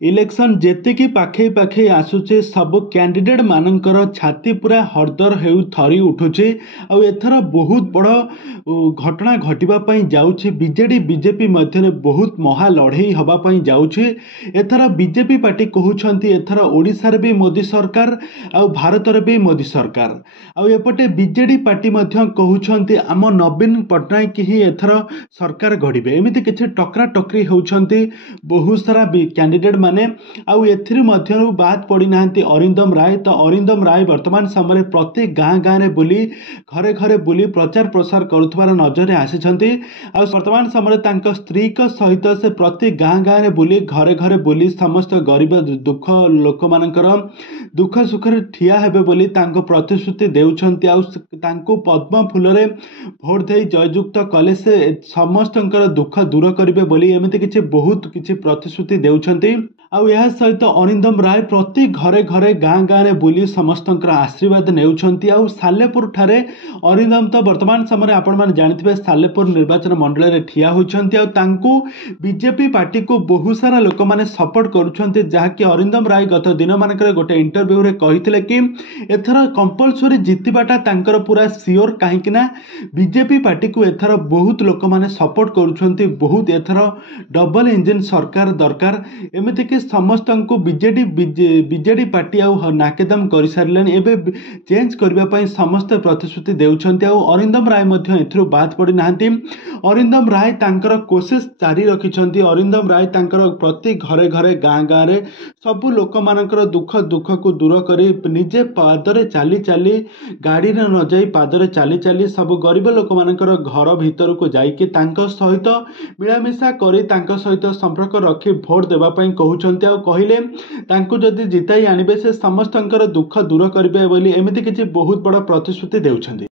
Election जेतिकी पाखे पाखे आसुचे सब कैंडिडेट मानकर छाती पूरा हरदर हो थरी उठुचे आउ एथर बहुत बड़ घटना घटवाई जाऊे बीजेडी बीजेपी मध्य बहुत महा लड़ई हवापाई जाऊे एथर बीजेपी पार्टी कहते एथर ओडिशार भी मोदी सरकार आउ भारतर भी मोदी सरकार आउ एपटे बीजेडी पार्टी कहते आम नवीन पट्टनायक ही एथर सरकार गढ़े एमती किसी टकरा टकरी होती बहुत सारा कैंडिडेट माने आउ एथिर मध्यरु बात पड़ी नांती अरिंदम राय। तो अरिंदम राय वर्तमान समय प्रत्येक गाँ गाँव में बुली घरे घरे बुली प्रचार प्रसार करुथबार नजर आसिछंती। आउ वर्तमान समय तांको स्त्री को सहित से प्रत्येक गाँ गाँव में बुली घरे घरे बुली समस्त गरीब दुख लोक मानकर दुख सुखरे ठिया हेबे बोली तांको प्रतिश्रुति देउछंती। आउ तांको पद्म फूलरे भोट दे जययुक्त कले से समस्तंकर दुख दूर करिवे बोली एमिति किछि बहुत किछि प्रतिश्रुति देउछंती। आउ यह सहित अरिंदम राय प्रति घरे घरे गाँ गाँव में बुली समस्तंकर आशीर्वाद नेउछंती। आउ सालेपुर ठारे अरिंदम तो वर्तमान समय आपण माने जानिथिबे सालेपुर निर्वाचन मंडल रे ठिया होइछंती। आउ तांको बीजेपी पार्टी को बहुत सारा लोक माने सपोर्ट करूछंती जहाँकि अरिंदम राय गत दिन मानकर गोटे इंटरव्यू रे कहिथिले कि एथर कंपलसरी जितिबाटा तांकर पूरा सियोर काहेकि ना बीजेपी पार्टी को एथर बहुत लोक माने सपोर्ट करूछंती बहुत एथर डबल इंजिन सरकार दरकार एमिति कि समस्त को बीजेडी पार्टी आउ नाकेदम कर सारे एबे चेंज करने समस्त प्रतिश्रुति देउछंती। आउ अरिंदम राय मध्य एथरो बात पड़ी नांती अरिंदम राय तांकर कोशिश जारी रखिछंती। अरिंदम राय तांकर प्रति घरे घरे गाँ गाँव रे सबु लोक मानकर दुख दुख को दूर करी निजे पादरे चाली चाली गाड़ी रे न जाई पादरे चाली चाली सब गरीब लोक मानकर घर भीतर को जाइके तांको सहित मिलामिशा करी तांको सहित संपर्क रखी भोट देबा पई कहउछंती। आउ कहिले तांको जदि जिताई आनिबे से समस्तंकर दुख दूर करिवे बोली एमिति किछि बहुत बड़ प्रतिश्रुति देउछंती।